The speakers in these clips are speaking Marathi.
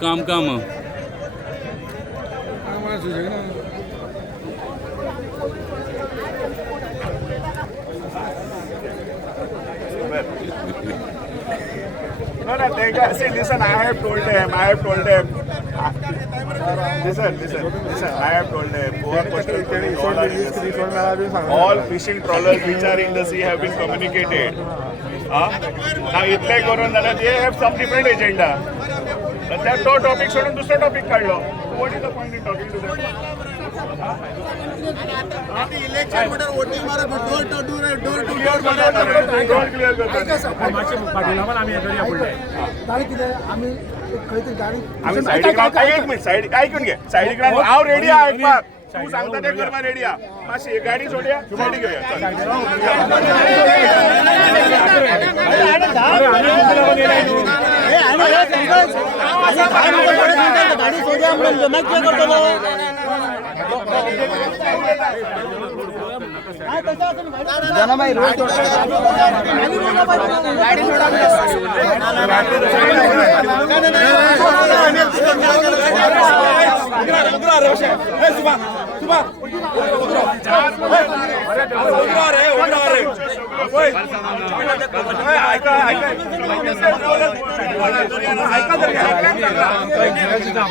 काम काम No, see, listen, I have told them. Listen, I have told them. All fishing trawlers which are in the sea have been communicated. Now, इतले करून जाल्यार they have some different agenda. That तो टॉपिक सोडून दुसरा टॉपिक काढलो. What is the point in talking to them? Election मध्ये वोटिंग मारत डोर टू डोर क्लियर करतात. मागच्या पाठीला पण आम्ही येतोय पुढे गाडी किती आम्ही खरीदी गाडी आम्ही साइड एक मिनिट साइड ऐकून घे साइड ग्राउंड आव रेडी आहे ऐकपाक तू सांगता ते करपा रेडी आहे माशी गाडी सोडया गाडी घेऊया गाडी सोडया आपण जमा किती करतो जनाबाई रोड गाडी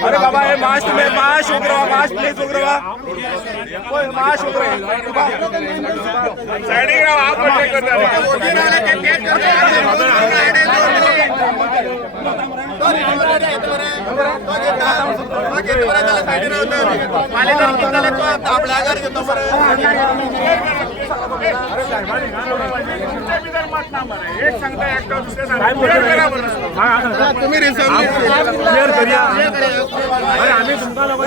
अरे बाबा हे माश तुम्ही माश उघडवा माश प्लीज उघडवा माश उघडवा साइडिंग राव आप पण करता एक सांगता एकटा दुसऱ्या सांगता तुम्ही क्लियर करूया अरे आम्ही तुमका लोक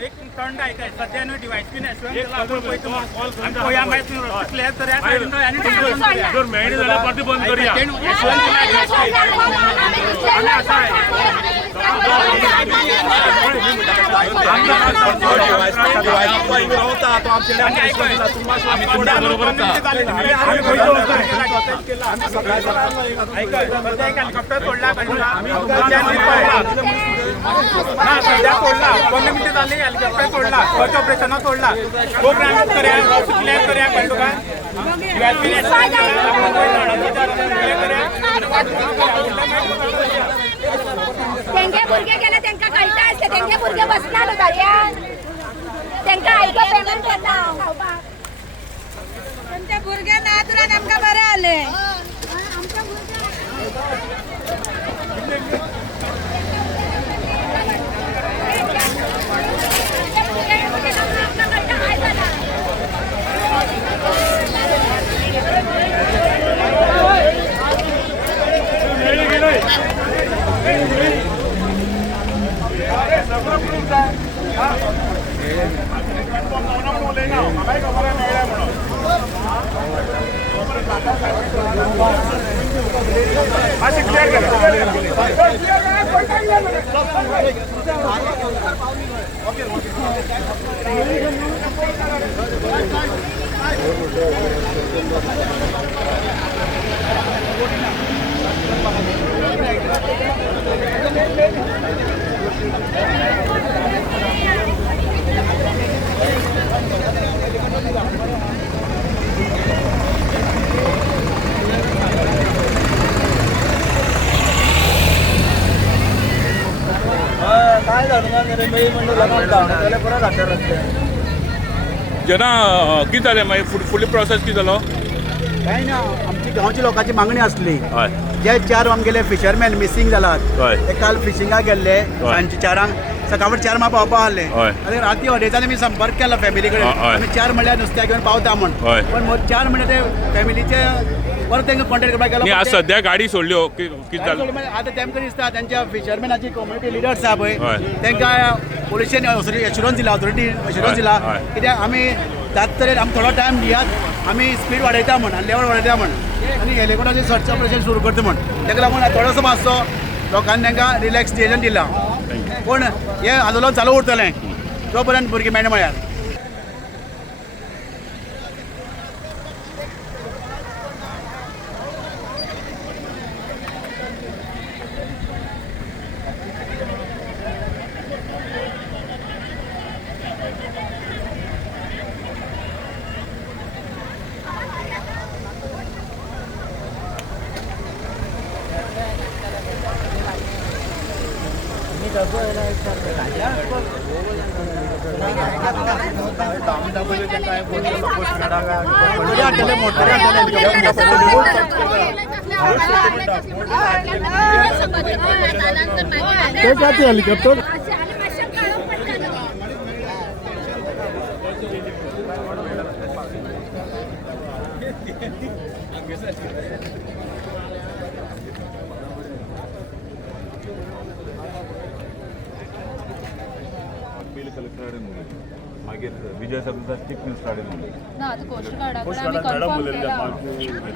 एक टर्न ऐकाय सध्या डिवाइस पिन क्लियर जर मेळ्ळी जाल्यार पार्टी बंद करूया हेलिकॉप्टर सोडला सध्या सोडला 15 मिनिटं झाली हेलिकॉप्टर सोडला सर्च ऑपरेशन सोडला तो क्लियर करूया कळलो का तेंगे भुरगे गेले तेंका कळटा असते तेंगे भुरगे बसना न्हू दर्यान तेंका आयको पेमेंट करता तेंच्या भुरगे नातुरान आमकां बरें आले आमच्या जना किती जालें मागीर फुडली प्रोसेस किती जालो काय ना आमची आमची गांवची लोकांची मागणी असली हय जे 4 आमगेले फिशरमॅन मिसींग जालात हय ते काल फिशिंगाक गेल्ले सांजचे 4 सकाळ 4 म्हाका पावपा आहले हय. आनी राती अडेजांनी आमी संपर्क केला फॅमिली कडेन हय. आमी 4 म्हणल्यार नुस्त्या घेवन पावता म्हण हय. पण 4 म्हणल्यार ते फॅमिलीचे परत तांकां कॉन्टॅक्ट करपाक न्ही गेलो आज सध्या गाडी सोडल्यो कितें जालें आतां तेमकां दिसता त्यांच्या फिशरमॅनाची कम्युनिटी लिडर्स आहा पळय हय. तांकां पुलिशेन एश्युरन्स दिला ऑथॉरिटी एश्युरन्स दिला हय. कित्याक आमी जाता तरेन आमी थोडो टायम दियात आमी स्पीड वाडयता म्हण आनी लेवल वाडयता म्हण आनी हेलिकॉप्टराचें सर्च ऑपरेशन सुरू करता म्हण ताका लागून थोडोसो मातसो लोकांनी तांकां रिलॅक्सेशन दिलां पूण हें आंदोलन चालू उरतलें तो पर्यंत भुरगीं मेळना म्हळ्यार हेलिकॉप्टर मागीर विजय सरदेसाय चीफ मिनिस्टर ना आता कोस्ट गार्डाकडे आम्ही कन्फर्म केला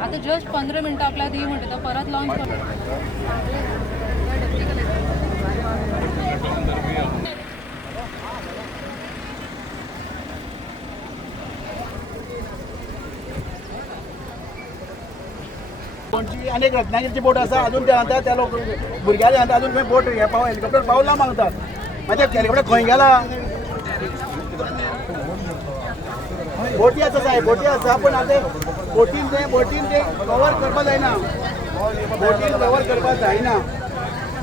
आता जस्ट 15 मिनिटं आपल्याला दी म्हणते तर परत लॉन्च अनेक रत्नागिरीची बोट आसा अजून त्या लोक भुरग्याचे अजून खंय बोट हे हेलिकॉप्टर पावला मागतात मागीर हेलिकॉप्टर खंय गेला बोटी आसा साहेब बोटी आसा पण आतां बोटीन ते कवर करपाक जायना बोटीन कवर करपाक जायना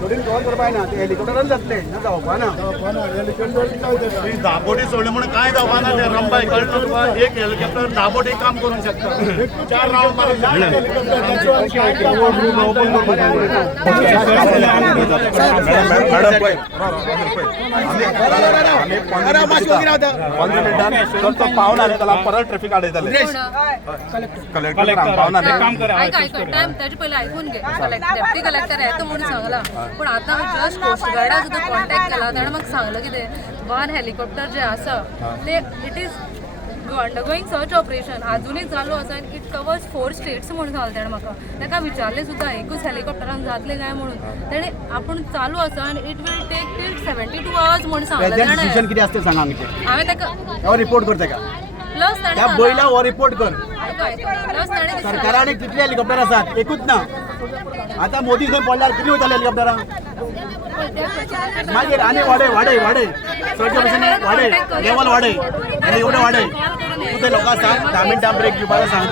बोटीन कवर करपाक जायना ते हेलिकॉप्टरान जातले ना जावपा ना दाबोटी सोडले म्हणून काय जावपा ना ते रंबाय कळलं तुका एक हेलिकॉप्टर दाबोटी काम करूंक शकता 4 राउंड मारून पावना त्याला परत ट्रॅफिक आडयताले कलेक्टर पावना टाइम त्याच्या पहिले ऐकून घे डेप्टी कलेक्टर येतो म्हणून सांगला पण आता जस्ट कोस्ट गार्डा सुद्धा कॉन्टॅक्ट केला ताणें म्हाका सांगलं कितें 1 हेलिकॉप्टर जे आसा ते इट इज अंडरगोईंग सर्च ऑपरेशन अजूनही चालू आसा आनी इट कवर्स 4 स्टेट्स म्हणून सांगलें ताणें म्हाका ताका विचारलें सुद्दां एकूच हेलिकॉप्टरान जातलें काय म्हणून ताणें आपूण चालू आसा आनी it will take till 72 hours म्हणून सांगलें डिसिजन कितें आसता सांग आमचे हांवें ताका हो रिपोर्ट कर ताका प्लस त्या बैला हो रिपोर्ट कर प्लस ताणें सरकारान कितले हेलिकॉप्टर आसात एकूच ना आता मोदी खंय पडल्यार कितली वयताले हेलिकॉप्टरां मागीर आनी वाडय सर्च ऑपरेशन वाडय लेवल वाडय आनी एवढं वाडय तूं ते लोकांक सांग 10 मिनटां ब्रेक दिवपाक सांग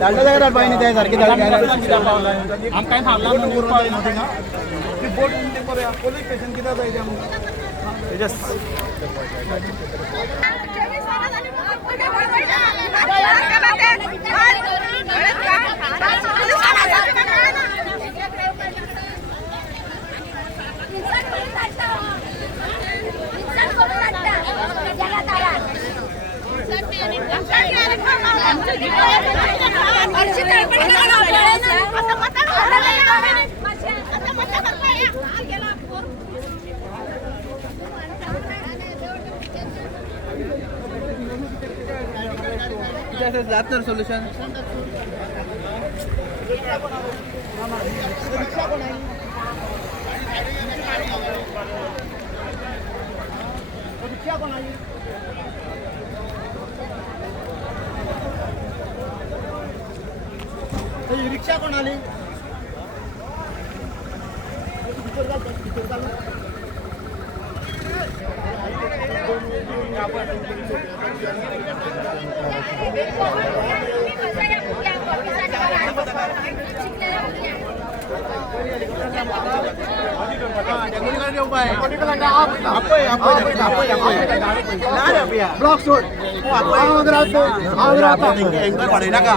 धाडटा जाल्यार धाडपाक न्ही ते सारकी आमकां कांय सांगला बोट पोलीस स्टेशन कित्याक जाय जात तर सोल्युशन रिक्षा कोण आली शिकलेल्या मुली ब्लॉक सोड एंकर वाडयनाका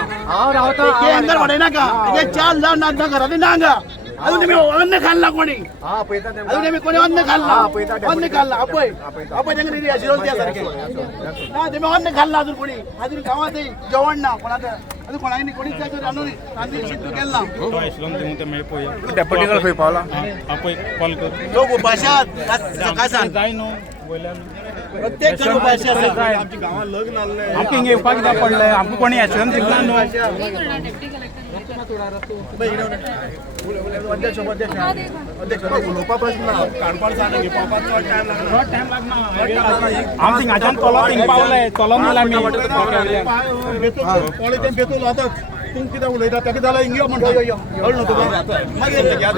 एंकर वाडयनाका 4 लाख नाका घरांनी नांगा अजून तुम्ही अन्न खाल्ला कोणी अजून तुम्ही कोणी अन्न खाल्ला आपय त्यांना रियाशिरोल द्या सारखे ना तुम्ही अन्न खाल्ला अजून कोणी अजून गावात जेवण ना कोणाचं अजून कोणाने कोणीच जायचं रांदून रांदून शिकतो केला डेप्युटीला खंय पावला लोक उपाशात सकाळ सांग प्रत्येक जण उपाशी आसा आमच्या गावात लग्न आले आमकां हिंगा येवपाक कित्याक पडलें आमकां कोणी ॲक्शन दिला न्हू डेप्टी कलेक्टर उलोवपा प्रश्न ना काणकोण सांग घेवपाक चड टायम लागना आम थिंगाच्यान चलत हिंग पावले चलून येयला आमी पॉलिथीन बेतून वतात तूं कितें उलयता तेका जाल्यार हिंग यो म्हणटा कळ्ळें न्हू तुका मागीर तेका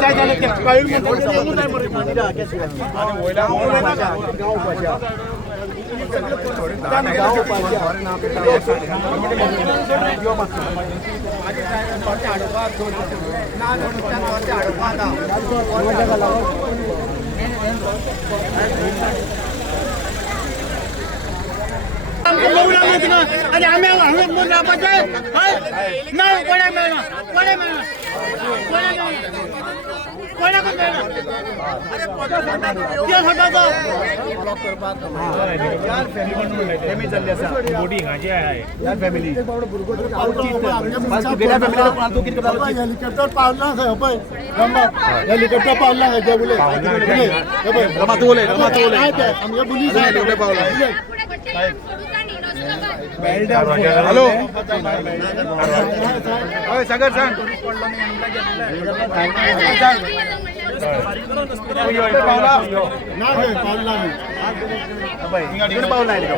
जाय जाल्यार तेका कळ्ळें म्हणटा येवंक जाय मरे आनी वयल्यान आणि आम्ही म्हणून राहपाचे नाही कोणा मिळणार कोणाकडे मिळणार अरे फॅमिली चालली आसा मोठी हिंगाची आहे यार फॅमिली हेलिकॉप्टर पावला खंय पळय हेलिकॉप्टर पावला खंय जे उलय रमात उलय आमगे पुलीस हेलिकॉप्टर पावला हॅलो सागर सांग पावला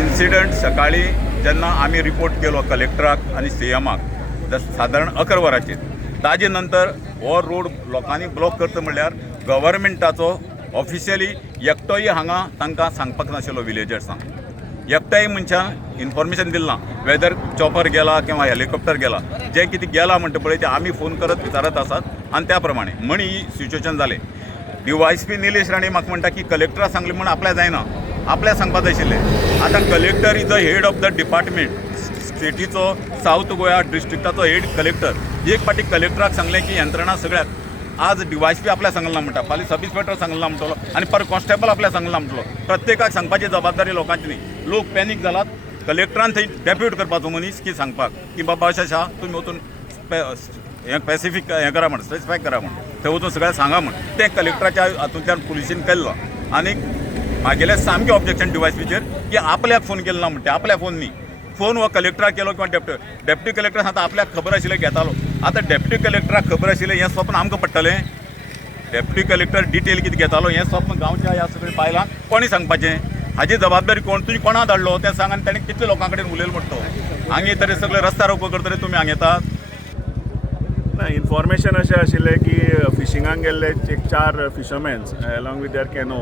इन्सिडंट सकाळी जेन्ना आमी रिपोर्ट केलो कलेक्टराक आनी सीएमाक सादारण 11 वरांचेर ताजे नंतर हो रोड लोकांनी ब्लॉक करता म्हणल्यार गव्हर्मेंटाचो ऑफिशियली एकटोय हांगा तांकां सांगपाक नाशिल्लो विलेजर्सांक एकट्याय मनशान इन्फॉर्मेशन दिलें ना वेदर चॉपर गेला किंवा हेलिकॉप्टर गेला जे कितें गेला म्हणटा पळय ते आमी फोन करत विचारत आसात आनी त्या प्रमाणे म्हण ही सिच्युएशन जालें DYSP निलेश राणे म्हाका म्हणटा की कलेक्टराक सांगलें म्हण आपल्या जायना आपल्या सांगपाक जाय आशिल्लें आतां collector is the head of the department स्टेटीचो साऊथ गोवा डिस्ट्रिक्टाचो हेड कलेक्टर एक फाटी कलेक्टराक सांगलें की यंत्रणा सगळ्याक आज DYSP आपल्या सांगला म्हणटा फाल्यां सब इन्स्पेक्टर सांगला म्हणटलो आनी पर कॉन्स्टेबल आपल्या सांगला म्हणटलो प्रत्येकाक सांगपाची जबाबदारी लोकांची न्ही लोक पॅनीक जालात कलेक्टरान थंय डेप्यूट करपाचो मनीस की सांगपाक की बाबा अशें आसा तुमी वचून हें पॅसिफीक हें करा म्हण स्पेसिफाय करा म्हण थंय वचून सगळ्यांक सांगा म्हण तें कलेक्टराच्या हातूंतल्यान पुलिशेन केल्लो आनी म्हागेलें सामकें ऑब्जेक्शन डिवायसीचेर की आपल्याक फोन केलो ना म्हणटा आपल्या फोन न्ही फोन हो कलेक्टराक केलो किंवा डेप्युटी कलेक्टर आतां आपल्याक खबर आशिल्लें घेतालो आतां डेप्युटी कलेक्टराक खबर आशिल्लें हें स्वप्न आमकां पडटलें डेप्युटी कलेक्टर डिटेल कितें घेतालो हें स्वप्न गांवच्या ह्या सगळ्या बायलांक कोणी सांगपाचें हाजी जबाबदारी कोण तुमी कोणा धाडलो तें सांग आनी ताणें कितल्या लोकां कडेन उलयलो म्हणटा हांगा तरी सगळे रस्ता रोको करतले तुमी हांगा येतात ना इन्फॉर्मेशन अशें आशिल्लें की फिशिंगाक गेल्ले एक 4 फिशरमॅन्स अलॉंग विथ देअर कॅनो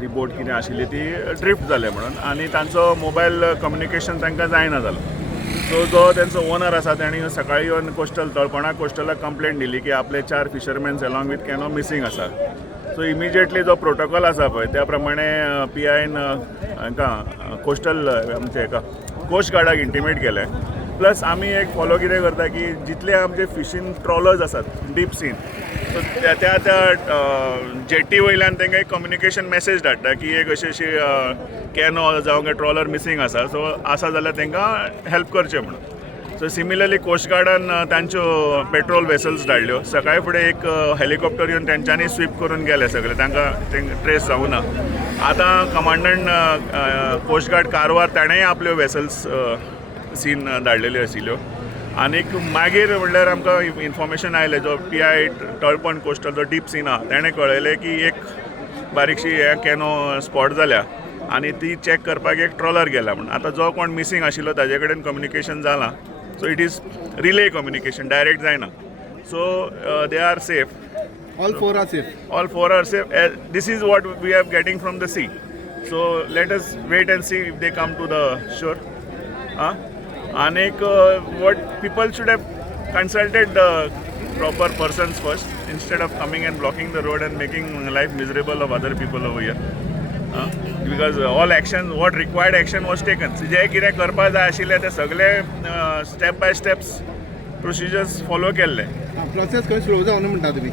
दी बोट कितें आशिल्ली ती ड्रिफ्ट जाले म्हणून आनी तांचो मोबायल कम्युनिकेशन तांकां जायना जालो सो जो तेंचो ओनर आसा ताणी सकाळीं येवन कोस्टल तळपणा कोस्टलाक कंप्लेंट दिली की आपले 4 फिशरमॅन्स अलॉंग विथ कॅनो मिसींग आसा सो इमिजिएटली जो प्रोटोकॉल आसा पळय त्या प्रमाणे PIन हांकां कोस्टल आमचे हाका कोस्ट गार्डाक इंटिमेट केलें प्लस आमी एक फॉलो कितें करता की जितले आमचे फिशींग ट्रॉलर्स आसात डीप सीन सो त्या जेटी वयल्यान तांकां एक कम्युनिकेशन मॅसेज धाडटा की एक अशी कॅनो जावं ट्रॉलर मिसींग आसा सो आसा जाल्यार तांकां हेल्प करचें म्हणून सो सिमिलरली कोस्ट गार्डान तांच्यो पेट्रोल वेसल्स धाडल्यो सकाळी फुडें एक हेलिकॉप्टर येवन तेंच्यांनी स्वीप करून गेले सगळे तांकां ट्रेस जावना आतां कमांडंट कोस्ट गार्ड कारवार ताणेंय आपल्यो वेसल्स सीन धाडलेल्यो आशिल्ल्यो आनीक मागीर म्हणल्यार आमकां इन्फॉर्मेशन आयलें जो PI तळपण कोस्टल जो डीप सीन आहा ताणें कळयलें की एक बारीकशी हे कॅनो स्पॉट जाल्या आनी ती चॅक करपाक एक ट्रॉलर गेला म्हणून आतां जो कोण मिसींग आशिल्लो ताजे कडेन कम्युनिकेशन जालां so it is relay communication direct जायना so they are safe All 4 are safe. all 4 are safe. This is what we are getting from the sea. So let us wait and see if they come to the shore. Anek, what people should have consulted the proper persons first instead of coming and blocking the road and making life miserable of other people over here. Because all action, what required action was taken. जे कितें करपाक जाय आशिल्लें ते सगळे step by steps procedures follow केल्ले. प्रोसेस खंय स्लो जावना म्हणटा तुमी.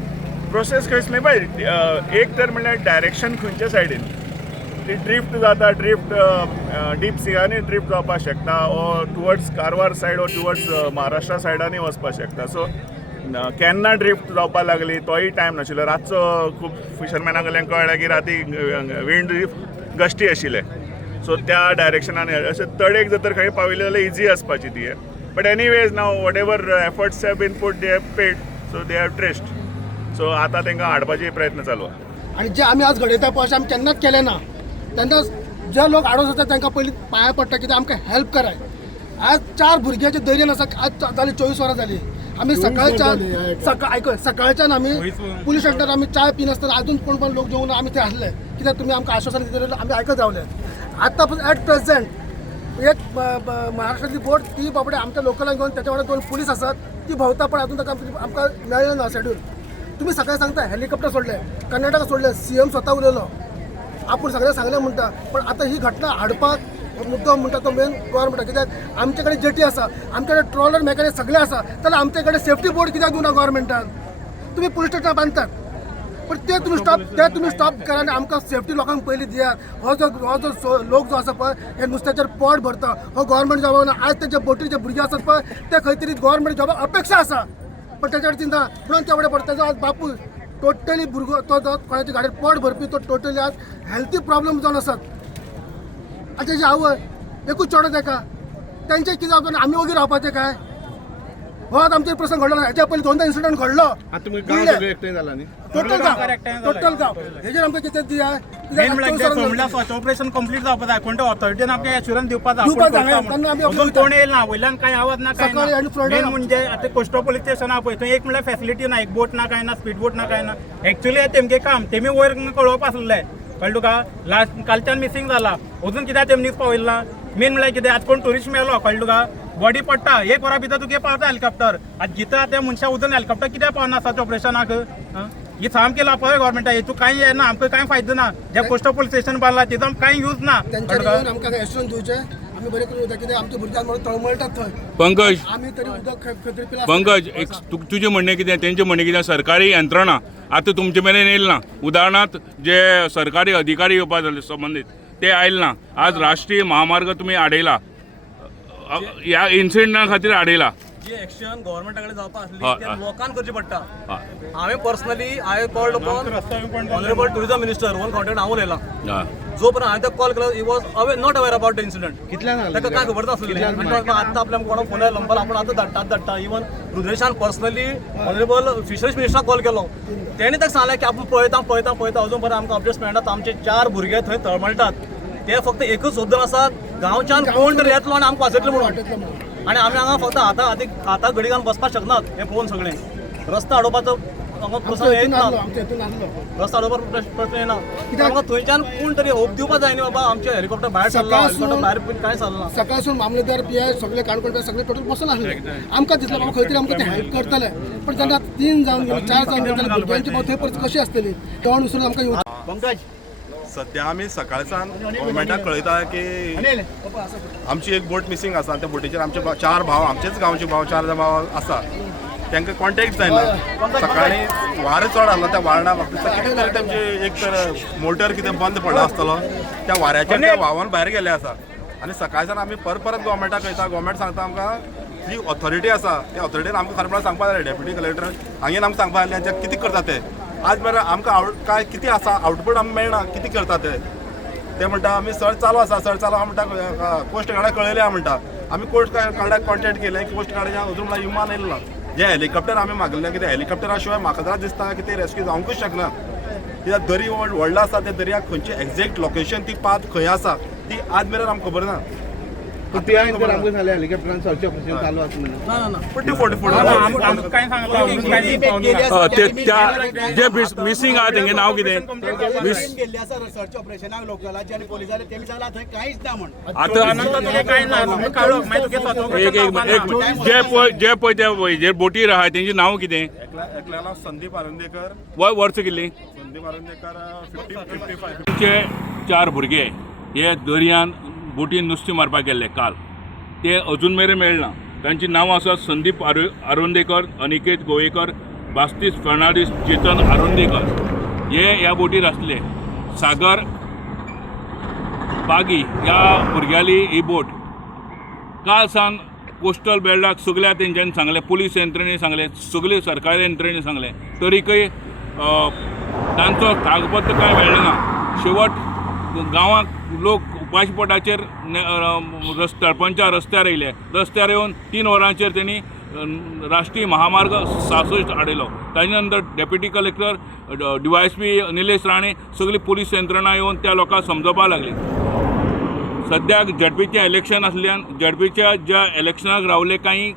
प्रोसेस खंयच नाही पळय एक तर म्हणल्यार डायरेक्शन खंयच्या सायडीन ती ड्रिफ्ट जाता ड्रिफ्ट डीप सियांनी ड्रिफ्ट जावपाक शकता ओ टुवर्ड्स कारवार सायड ओ टुवर्ड्स महाराष्ट्रा सायडांनी वचपाक शकता सो केन्ना ड्रिफ्ट जावपाक लागली तोय टायम नाशिल्लो रातचो खूब फिशरमॅनाक कडल्यान कळ्ळें की राती विंड गश्टी आशिल्ले सो त्या डायरेक्शनान अशें तडेक जर तर खंय पाविल्ले जाल्यार इजी आसपाची ती but anyways now whatever efforts have been put they have paid so they have traced so आतां तांकां हाडपाचे प्रयत्न चालू आहा आणि जे आम्ही आज घडयता पळय अशें आमी केन्नाच केलें ना तेन्ना जे लोक आडोस आसा तांकां पयलीं पांया पडटा कित्याक आमकां हेल्प कराय आज 4 भुरग्याचे दर्यान आसा आज जाली 24 वरां जाली आमी सकाळच्यान आमी पुलीस स्टेशनार आमी चाय पिनासतना अजून कोण लोक जेवून आमी थंय आसले कित्याक तुमी आमकां आश्वासन दिलें आमी आयकत रावले आतां एट प्रेझेंट एक महाराष्ट्रातली बोट ती बाबडे आमच्या लोकलांक घेवन त्याच्या वांगडा 2 पुलीस आसात ती भोंवता पण अजून ताका आमकां मेळ्ळें ना शेड्यूल तुम्ही सकाळी सांगता हेलिकॉप्टर सोडले कर्नाटका सोडले CM स्वता उलयलो आपण सगळें सांगलें म्हणटा पण आतां ही घटना हाडपाक मुद्दो म्हणटा तो मेन गव्हर्मेंट कित्याक आमचे कडेन जेटी आसा आमचे कडेन ट्रॉलर मेकॅनिक सगळे आसा जाल्यार आमचे कडेन सेफ्टी बोर्ड कित्याक दिवना गव्हर्मेंटान तुम्ही पुलीस स्टेशनार बांदतात पण ते तुम्ही स्टॉप करा आनी आमकां सेफ्टी लोकांक पयलीं दियात हो जो लोक जो आसा पळय हे नुस्त्याचेर पोट भरता हो गव्हर्मेंट जॉबाक ना आज तेजे बोटीर जे भुरगे आसात पळय ते खंय तरी गव्हर्मेंट जॉबाक अपेक्षा आसा पण त्याच्यावर चिंता म्हणून त्या फुडें पडटा आज बापूय टोटली भुरगो तो कोणाच्या गाडयेर पोट भरपी तो टोटली आज हेल्थी प्रॉब्लेम जावन आसात आनी तेजी आवय एकूच चेडो ताका तेंचे कितें जाता आमी वगैरे रावपाचें काय हो आज आमचो प्रसंग घडलो ना हेच्या पयलीं 2दा इन्सिडंट घडलो आता तुमी गांव सगळे एकठांय जाला न्ही टोटल गांव हेजेर आमकां कितें दिया स्वच्छ ऑपरेशन कंप्लीट जावपाक जाय कोण ऑथॉरिटीन आमकां एश्युरन्स दिवपाक तेन्ना जाय कोण येयला ना वयल्यान कांय आवाज ना काय सकाळी आनी फ्रंट मेन म्हणजे आतां कोस्टल पुलीस स्टेशन आहा पळय थंय एक म्हणल्यार फॅसिलिटी ना एक बोट ना काय ना स्पीड बोट ना काय ना एक्चुअली तेमगे काम तेमी वयर कळोवप आसलें कळ्ळें तुका लास्ट कालच्यान मिसींग जाला अजून कित्याक तेमनीच पावयला ना मेन म्हणल्यार कितें आतां कोण टुरिस्ट मेलो कळ्ळें तुका बॉडी पडटा 1 वरा भितर तुगे पावता हेलिकॉप्टर आतां जिता त्या मनशा उदून हेलिकॉप्टर कित्याक पावना स्वच्छ ऑपरेशनाक ही सामकी लापरवाही गव्हर्मेंटा हेतू कांय येना आमकां कांय फायदो ना जे कोस्टल पुलीस स्टेशन बांदला तितून आमकां कांय यूज ना आमकां एश्युरन्स दिवचे आमी बरें करून कित्याक आमच्या भुरग्यांक म्हणून तळमळटात थंय पंकज आमी तरी उदक खतरी पिला पंकज एक तुजें म्हणणें कितें तेंचें म्हणणें कितें सरकारी यंत्रणा आतां तुमचे मेरेन येयले ना उदाहरणार्थ जे सरकारी अधिकारी येवपाक जाले संबंदीत ते आयले ना आज राष्ट्रीय महामार्ग तुमी आडयला ह्या इन्सिडेंटा खातीर आडयला जी एक्शन गव्हर्मेंटा कडेन जावपा आसली हय, ते हय. लोकांक करची पडटा हय. हांवें personally I called upon honourable tourism minister one contact हांव उलयलां हय. जो पर्यंत हांवें कॉल केलो he was not aware about the incident ताका काय खबर नासलें आनी तो आतां आपल्या कोणाक फोन नंबर आपण आतां धाडटा इवन रुद्रेशान पर्सनली ऑनरेबल फिशरीज मिनिस्टराक कॉल केलो तेणी ताका सांगलें की आपूण पळयता अजून पर्यंत आमकां अपडेट्स मेळनात आमचे 4 भुरगे थंय तळमळटात ते फक्त एकच सोदून आसात गांवच्यान कोण तरी येतलो आनी आमकां वाचयतलो म्हणून आणि आम्ही हांगा फक्त हाता घडी घालून बसपाक शकनात हे पळोवन सगळें रस्तो अडोवपाचो हांगा प्रश्न येयना रस्तो अडोवपाचो प्रश्न येना आमकां थंयच्यान कोण तरी होप दिवपाक जाय न्ही बाबा आमचे हेलिकॉप्टर भायर सरला हेलिकॉप्टर भायर कांय सरना सकाळसून मामलेदार पी.आय. सगळे काणकोणकार सगळे टोटल बसून आसले आमकां दिसलें बाबा खंय तरी आमकां ते हेल्प करतले पण जेन्ना 3 जावन गेले 4 जावन गेले जाल्यार भुरग्यांची थंय परिस्थिती कशी आसतली तोंड विसरून आमकां पंकज सध्या आमी सकाळसान गव्हर्मेंटाक कळयता की आमची एक बोट मिसींग आसा त्या बोटीचेर आमचे 4 भाव आमचेच गांवचे भाव 4 भाव आसा तांकां कॉन्टेक्ट जायना सकाळी वार चड आसलो त्या वारणा बाबतींत कितें तरी तेंचे एक तर मोटर कितें बंद पडलो आसतलो त्या वाऱ्याचेर त्या व्हांवोन भायर गेले आसा आनी सकाळसान आमी परत गव्हर्मेंटाक कळयता गव्हर्मेंट सांगता आमकां जी ऑथॉरिटी आसा त्या ऑथॉरिटीन आमकां खरें सांगपा जाय डेप्युटी कलेक्टर हांवें आमकां सांगपा जाय कितें करता ते आज मेरेन आमकां काय कितें आसा आउटपूट आमकां मेळना कितें करता ते म्हणटा आमी सर्च चालू आसा सर्च चालू आहा म्हणटा कोस्ट गार्डाक कळयल्या म्हणटा आमी कोस्ट गार्डाक कॉन्टेक्ट केले कोस्ट गार्डाच्या अजून म्हणल्यार विमान येयलें ना जे हेलिकॉप्टर आमी मागलें कितें हेलिकॉप्टरा शिवाय म्हाका जाल्यार दिसता की ते रेस्क्यू जावंकूच शकना कित्याक दर्या व्हडलो आसा त्या दर्याक खंयची एक्झॅक्ट लोकेशन ती पाथ खंय आसा ती आज मेरेन आमकां खबर ना आमकां सांगलें हेलिकॉप्टरान सर्च ऑपरेशन चालू आसा म्हणून ना पण ती फोटो आमकां कांय सांगता जे मिसींग आहा तेंगे नांव कितें गेल्ली आसा सर्च ऑपरेशनाक लोकलाचे आनी पुलिसांनी तेमी सांगलां थंय कांयच ना म्हण आतां कांय ना तुमी काडलो मागीर तुगे एक जे पळय त्या हेजेर बोटीर आहा तेंचें नांव कितें एकल्याला संदीप आरंदेकर वर्स कितली संदीप आरंदेकर 55 तुमचे 4 भुरगे हे दर्यान बोटीन नुस्तें मारपाक गेल्ले काल ते अजून मेरेन मेळना तांची नांवां आसात संदीप आरोंदेकर अनिकेत गोवेकर बास्तीस फर्नांडीस चेतन आरोंदेकर हे ह्या बोटीर आसले सागर बागी ह्या भुरग्याली ही बोट काल सान कोस्टल बेल्टाक सगळ्या तेंच्यांनी सांगलें पुलीस यंत्रणेन सांगलें सगळे सरकारी यंत्रणेन सांगलें तरीकय तांचो कागदपत्र कांय मेळ्ळें ना शेवट गांवांत लोक उपाशी पोटाचेर सरपंचा रस्त्यार येयले रस्त्यार येवन 3 वरांचेर तेणी राष्ट्रीय महामार्ग 66 आडयलो ताजे नंतर deputy collector DYSP Nilesh Rane सगळी पुलीस यंत्रणा येवन त्या लोकांक समजोवपाक लागली सद्याक झडपीचें इलेक्शन आसल्यान झडपीच्या ज्या इलेक्शनाक रावले काही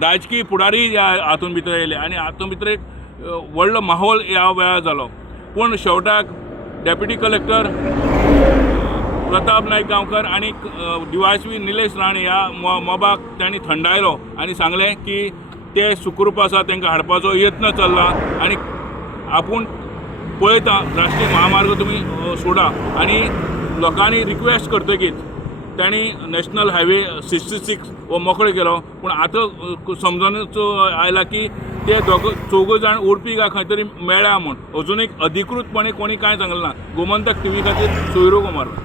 राजकीय पुढारी ह्या हातूंत भितर येयले आनी हातूंत भितर एक व्हडलो माहोल ह्या वेळार जालो पूण शेवटाक डेप्युटी कलेक्टर प्रताप नायक गांवकर आणि DYSP निलेश राणे ह्या मोबाक त्यांनी थंडायलो आणि सांगलें की ते सुखरूप आसा तांकां हाडपाचो यत्न चल्ला आणि आपूण पळयता राष्ट्रीय महामार्ग तुमी सोडा आणि लोकांनी रिक्वेस्ट करतकीच त्यांनी नॅशनल हायवे 66 हो मोकळो केलो पूण आतां समजूनच आयला की ते चौग जाण उडपी काय खंय तरी मेळ्ळ्या म्हूण अजून एक अधिकृतपणे कोणी कांय सांगलें ना गोमंतक TV खातीर सोयरो कुमार